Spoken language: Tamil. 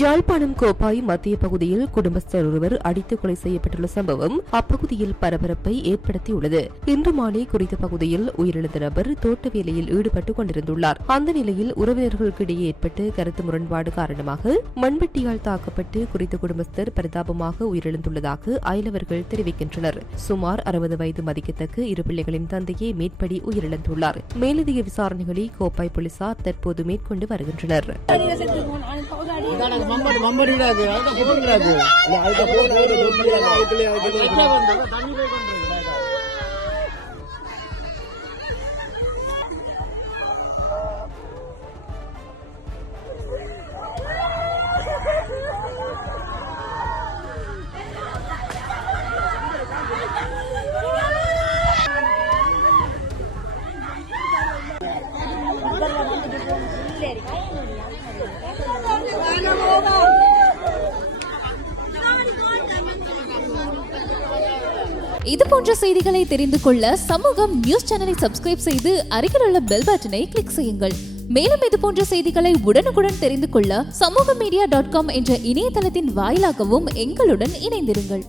யாழ்ப்பாணம் கோப்பாய் மத்திய பகுதியில் குடும்பஸ்தர் ஒருவர் அடித்து கொலை செய்யப்பட்டுள்ள சம்பவம் அப்பகுதியில் பரபரப்பை ஏற்படுத்தியுள்ளது. இன்று மாலை குறித்த பகுதியில் உயிரிழந்த நபர் தோட்ட வேலையில் ஈடுபட்டுக் கொண்டிருந்துள்ளார். அந்த நிலையில் உறவினர்களுக்கிடையே ஏற்பட்டு கருத்து முரண்பாடு காரணமாக மண்வெட்டியால் தாக்கப்பட்டு குறித்த குடும்பஸ்தர் பரிதாபமாக உயிரிழந்துள்ளதாக அயலவர்கள் தெரிவிக்கின்றனர். சுமார் 60 வயது மதிக்கத்தக்க இரு பிள்ளைகளின் தந்தையே மேற்படி உயிரிழந்துள்ளார். மேலதிக விசாரணைகளை கோப்பாய் போலீசார் தற்போது மேற்கொண்டு வருகின்றனர். இது போன்ற செய்திகளை தெரிந்து கொள்ள சமூகம் நியூஸ் சேனலை சப்ஸ்கிரைப் செய்து அருகில் உள்ள பெல் பட்டனை கிளிக் செய்யுங்கள். மேலும் இது போன்ற செய்திகளை உடனுக்குடன் தெரிந்து கொள்ள சமூகமீடியா.com என்ற இணையதளத்தின் வாயிலாகவும் எங்களுடன் இணைந்திருங்கள்.